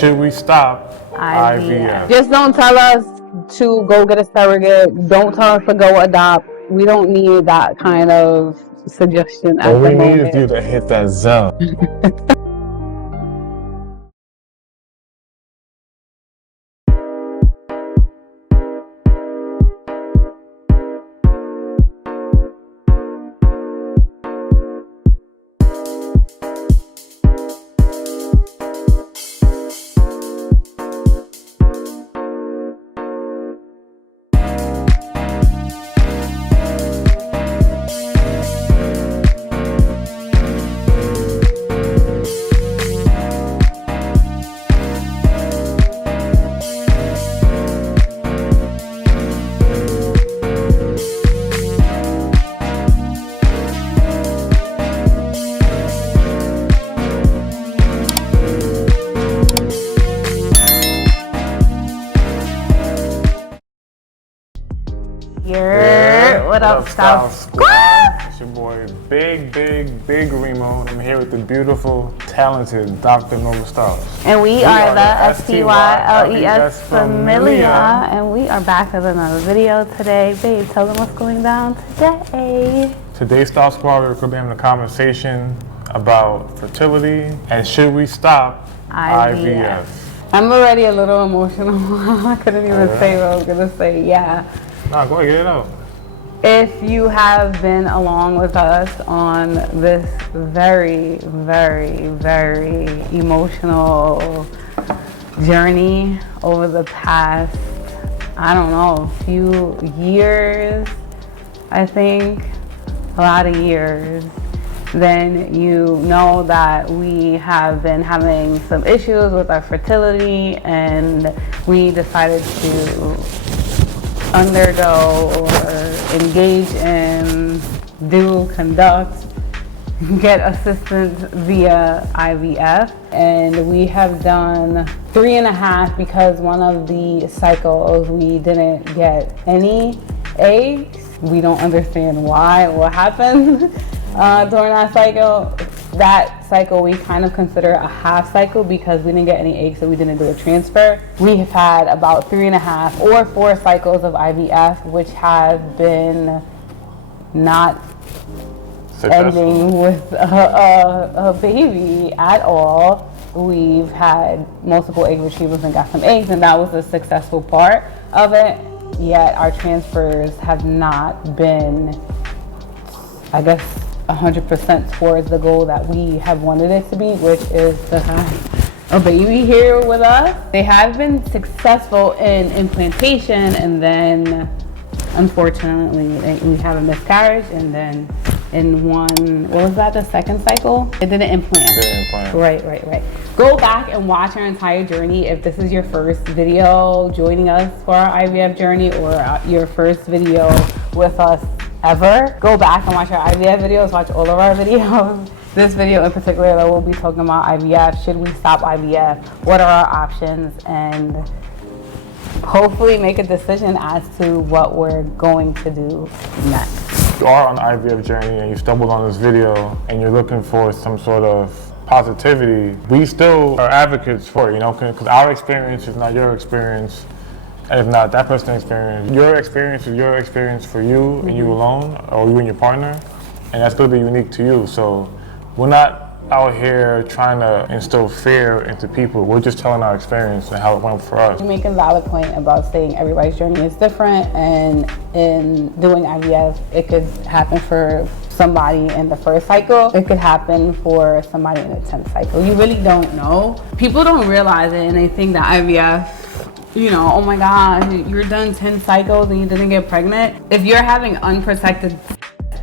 should we stop IVF? Just don't tell us to go get a surrogate. Don't tell us to go adopt. We don't need that kind of suggestion at the moment. All we need is you to hit that zone. What up, Style Squad? It's your boy, Big Remo. I'm here with the beautiful, talented Dr. Nova Styles. And we are the STYLES Familia. And we are back with another video today. Babe, tell them what's going down today. Today's Style Squad, we're going to be having a conversation about fertility and should we stop IVF. I'm already a little emotional. I couldn't even say what I was going to say. Yeah. Nah, go ahead, get it out. If you have been along with us on this very emotional journey over the past, I don't know, few years, I think, a lot of years, then you know that we have been having some issues with our fertility, and we decided to undergo or engage in, conduct, get assistance via IVF. And we have done 3.5 because one of the cycles we didn't get any eggs. We don't understand why, what happened during that cycle. That cycle we kind of consider a half cycle because we didn't get any eggs, so we didn't do a transfer. We have had about 3.5 or 4 cycles of IVF, which have been not successful, ending with a baby at all. We've had multiple egg retrievals and got some eggs, and that was the successful part of it. Yet our transfers have not been, I guess, 100% towards the goal that we have wanted it to be, which is to have a baby here with us. They have been successful in implantation, and then unfortunately we have a miscarriage, and then in one, what was that, the second cycle? It didn't implant. Right. Go back and watch our entire journey. If this is your first video joining us for our IVF journey, or your first video with us ever, go back and watch our IVF videos, watch all of our videos. This video in particular, that we'll be talking about IVF, should we stop IVF, what are our options, and hopefully make a decision as to what we're going to do next. If you are on the IVF journey and you stumbled on this video and you're looking for some sort of positivity, we still are advocates for it, you know, because our experience is not your experience. And if not that person's experience, your experience is your experience for you and you alone, or you and your partner, and that's going to be unique to you. So we're not out here trying to instill fear into people. We're just telling our experience and how it went for us. You make a valid point about saying everybody's journey is different, and in doing IVF, it could happen for somebody in the first cycle. It could happen for somebody in the 10th cycle. You really don't know. People don't realize it, and they think that IVF, you know, oh my God, you're done 10 cycles and you didn't get pregnant. If you're having unprotected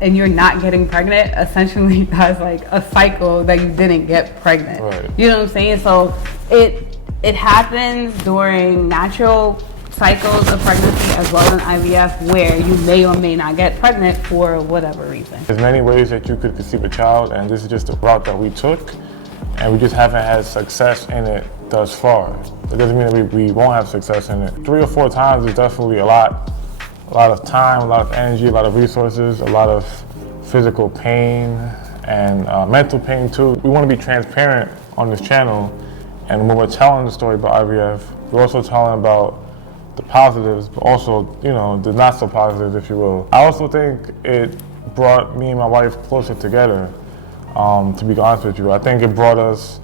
and you're not getting pregnant, essentially that's like a cycle that you didn't get pregnant. Right. You know what I'm saying? So it happens during natural cycles of pregnancy as well as IVF, where you may or may not get pregnant for whatever reason. There's many ways that you could conceive a child, and this is just the route that we took, and we just haven't had success in it thus far. It doesn't mean that we won't have success in it. 3 or 4 times is definitely a lot of time, a lot of energy, a lot of resources, a lot of physical pain, and mental pain too. We want to be transparent on this channel And when we're telling the story about IVF, we're also telling about the positives, but also, you know, the not so positives, if you will. I also think it brought me and my wife closer together, to be honest with you. I think it brought us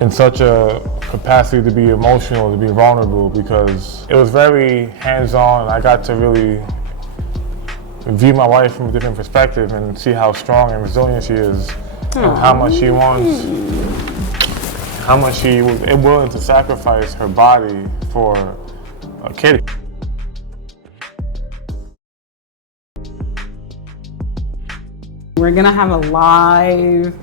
in such a capacity to be emotional, to be vulnerable, because it was very hands-on. I got to really view my wife from a different perspective and see how strong and resilient she is, and how much she wants, how much she was willing to sacrifice her body for a kid. We're gonna have a live,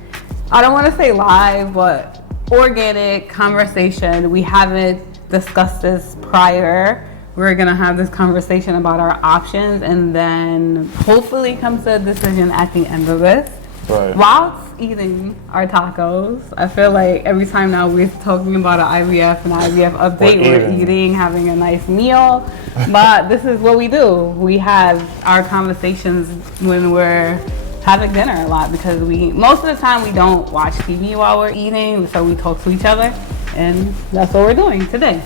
I don't wanna say live, but organic conversation. We haven't discussed this prior. We're gonna have this conversation about our options and then hopefully come to a decision at the end of this. Right. Whilst eating our tacos, I feel like every time now we're talking about an IVF and IVF update, we're eating, having a nice meal. But this is what we do. We have our conversations when we're having dinner a lot, because most of the time we don't watch TV while we're eating, so we talk to each other, and that's what we're doing today.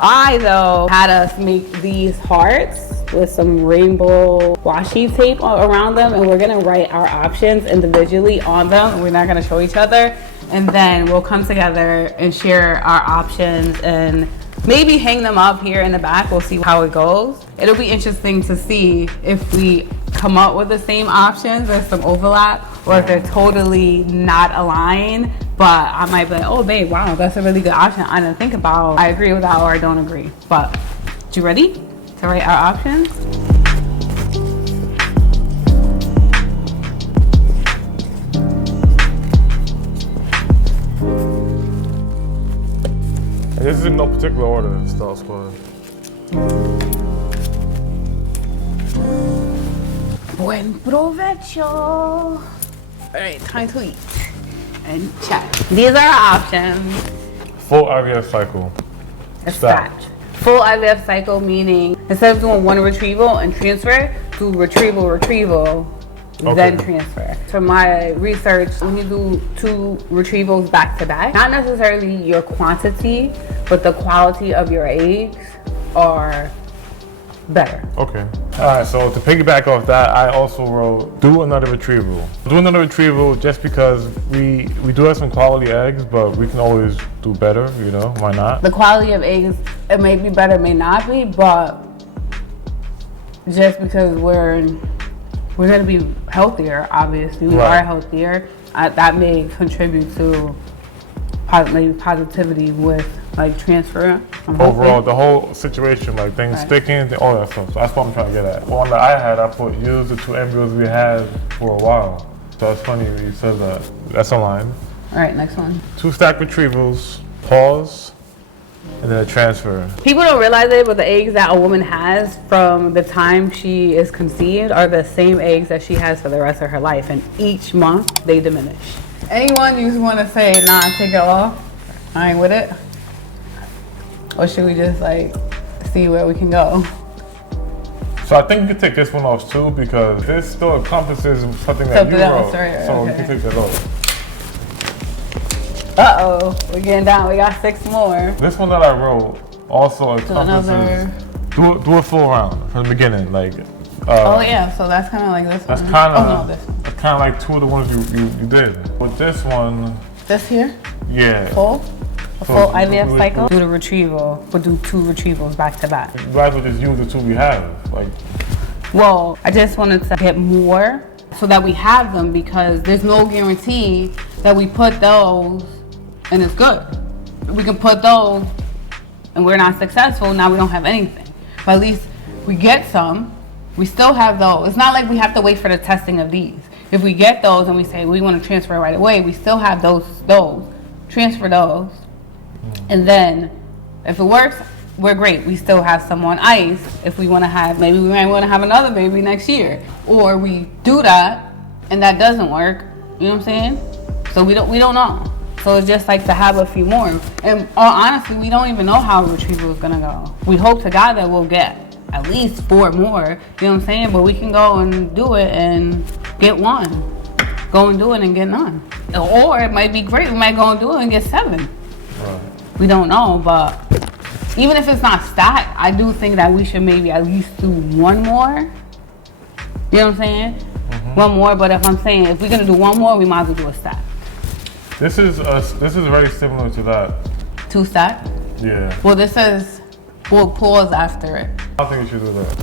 I, though, had us make these hearts with some rainbow washi tape around them, and we're gonna write our options individually on them. We're not gonna show each other, and then we'll come together and share our options and maybe hang them up here in the back. We'll see how it goes. It'll be interesting to see if we come up with the same options, there's some overlap, or if they're totally not aligned. But I might be like, oh babe, wow, that's a really good option I didn't think about. I agree with that or I don't agree. But you ready to write our options? And this is in no particular order, Star Squad. Buen provecho. All right, time to eat and chat. These are our options. Full IVF cycle. Start. Full IVF cycle meaning instead of doing one retrieval and transfer, do retrieval, then transfer. From my research, when you do 2 retrievals back to back, not necessarily your quantity, but the quality of your eggs are better. Okay. All right, so to piggyback off that, I also wrote, do another retrieval. Do another retrieval just because we do have some quality eggs, but we can always do better, you know, why not? The quality of eggs, it may be better, may not be, but just because we're gonna be healthier, obviously, we are healthier, that may contribute to maybe positivity with like transfer. Overall, the whole situation, like things sticking, all that stuff. So that's what I'm trying to get at. The one that I had, I put use the 2 embryos we had for a while. So it's funny that you said that. That's a line. All right, next one. 2 stack retrievals, pause, and then a transfer. People don't realize it, but the eggs that a woman has from the time she is conceived are the same eggs that she has for the rest of her life, and each month they diminish. Anyone you want to say, nah, take it off? I ain't with it. Or should we just like see where we can go? So I think you can take this one off too, because this still encompasses something that you wrote. So you can take that off. Uh-oh, we're getting down. We got 6 more. This one that I wrote also encompasses, do a full round from the beginning. Like. Oh yeah, so that's kind of like this one. That's kind of, oh, no, this one. Kind of like 2 of the ones you did. With this one. This here? Yeah. Full? A full IVF cycle? Do the retrieval, but do 2 retrievals back to back. You guys would just use the 2 we have. Like. Well, I just wanted to get more so that we have them, because there's no guarantee that we put those and it's good. We can put those and we're not successful, now we don't have anything. But at least we get some, we still have those. It's not like we have to wait for the testing of these. If we get those and we say we want to transfer right away, we still have those, transfer those. And then if it works, we're great. We still have some on ice if we want to have, maybe we might want to have another baby next year. Or we do that and that doesn't work, you know what I'm saying? So we don't know. So it's just like to have a few more. And honestly, we don't even know how retrieval is gonna go. We hope to God that we'll get at least 4 more, you know what I'm saying? But we can go and do it and get 1. Go and do it and get none. Or it might be great, we might go and do it and get 7. We don't know, but even if it's not stacked, I do think that we should maybe at least do one more. You know what I'm saying? One more, but if I'm saying if we're gonna do one more, we might as well do a stack. This is very similar to that. 2 stack? Yeah. Well, this is, we'll pause after it. I think we should do that.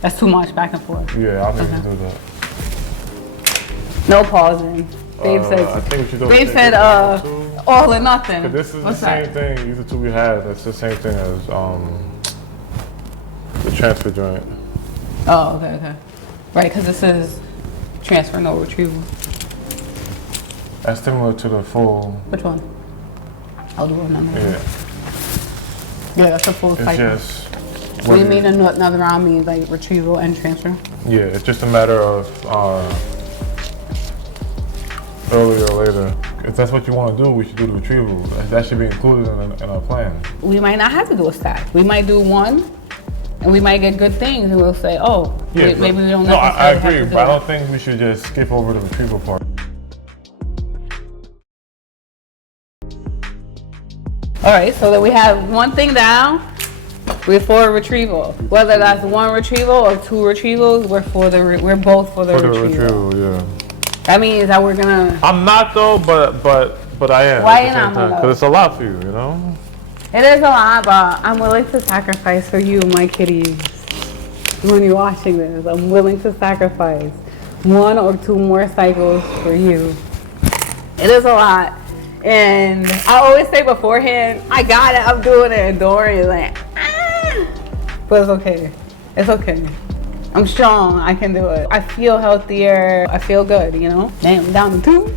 That's too much back and forth. Yeah, I think we should do that. No pausing. Babe said, I think we should do Babe said all or nothing. This is What's the same thing, these are 2 we had. That's the same thing as the transfer joint. Oh, okay. Right, because this is transfer, no retrieval. That's similar to the full. Which one? I'll do another. Yeah. Yeah, that's a full It's cycle. just. What do you mean another round means like retrieval and transfer? Yeah, it's just a matter of earlier or later. If that's what you want to do, we should do the retrieval. That should be included in our plan. We might not have to do a stack. We might do one, and we might get good things, and we'll say, oh, Yeah, maybe we don't No, I necessarily agree, have to do but I it. don't think we should just skip over the retrieval part. All right, so that we have one thing down, we're for a retrieval. Whether that's 1 retrieval or 2 retrievals, we're both for the retrieval. Yeah. That means that we're gonna. I'm not though, but I am. Why you not, my love? Because it's a lot for you, you know. It is a lot, but I'm willing to sacrifice for you, my kitties. When you're watching this, I'm willing to sacrifice 1 or 2 more cycles for you. It is a lot. And I always say beforehand, I got it, I'm doing it, and Dory is like, ah. But it's okay. It's okay. I'm strong, I can do it. I feel healthier, I feel good, you know? Now I'm down to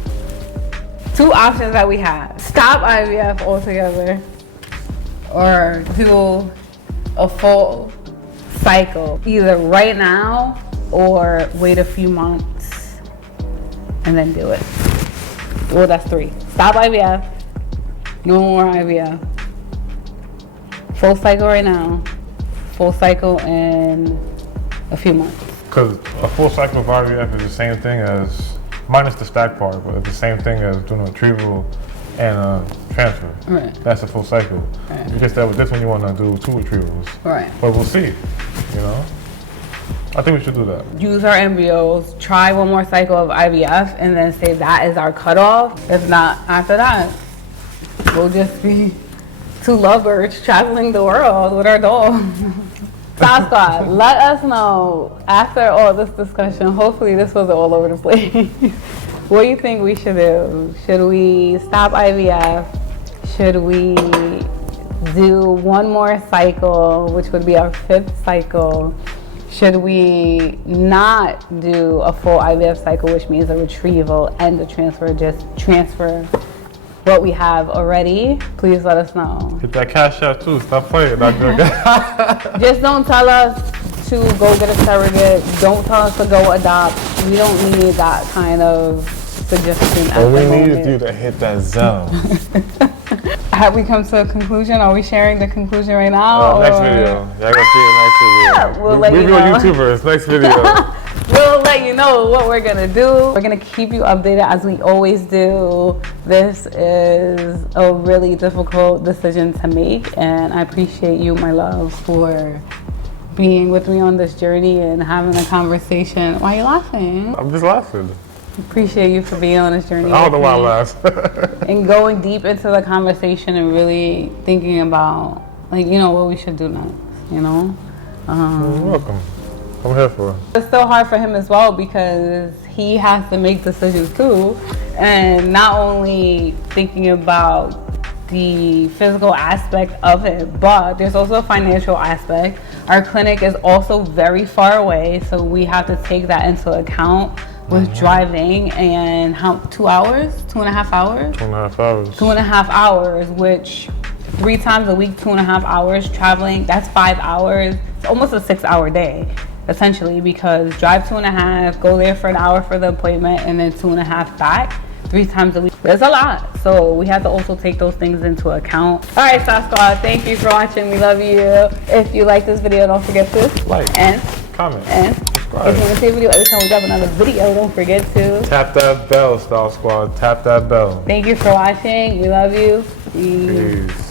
2 options that we have. Stop IVF altogether, or do a full cycle, either right now or wait a few months and then do it. Well, that's 3. Stop IVF, no more IVF. Full cycle right now, full cycle in a few months. Because a full cycle of IVF is the same thing as, minus the stack part, but it's the same thing as doing a retrieval and a transfer. Right. That's a full cycle. Right. You just said with this one you want to do 2 retrievals. Right. But we'll see, you know? I think we should do that. Use our embryos, try 1 more cycle of IVF, and then say that is our cutoff. If not, after that, we'll just be 2 lovebirds traveling the world with our dog. Stop Squad, let us know after all this discussion, hopefully this was all over the place, what do you think we should do? Should we stop IVF? Should we do 1 more cycle, which would be our 5th cycle? Should we not do a full IVF cycle, which means a retrieval and a transfer, just transfer what we have already? Please let us know. Hit that cash out too, stop playing. Just don't tell us to go get a surrogate. Don't tell us to go adopt. We don't need that kind of suggestion at All the we need moment. is you to hit that zone. Have we come to a conclusion? Are we sharing the conclusion right now? Next video. Y'all gonna see it next video. We'll let you We're know. YouTubers. Next video. We'll let you know what we're gonna do. We're gonna keep you updated as we always do. This is a really difficult decision to make, and I appreciate you, my love, for being with me on this journey and having a conversation. Why are you laughing? I'm just laughing. Appreciate you for being on this journey. I don't know with why I me laugh. and going deep into the conversation and really thinking about, like, you know, what we should do next, you know? You're welcome. I'm here for it. It's still hard for him as well because he has to make decisions too, and not only thinking about the physical aspect of it, but there's also a financial aspect. Our clinic is also very far away, so we have to take that into account with driving. And how, 2 hours, 2.5 hours? 2.5 hours. 2.5 hours, which 3 times a week, 2.5 hours traveling, that's 5 hours. It's almost a 6-hour day, essentially, because drive 2.5, go there for an hour for the appointment, and then 2.5 back, 3 times a week. It's a lot. So we have to also take those things into account. All right, Stop Squad, thank you for watching. We love you. If you like this video, don't forget to Like, and comment, and subscribe. if you want to see a video every time we drop another video, don't forget to Tap that bell, Style Squad. Tap that bell. Thank you for watching. We love you. Peace. Peace.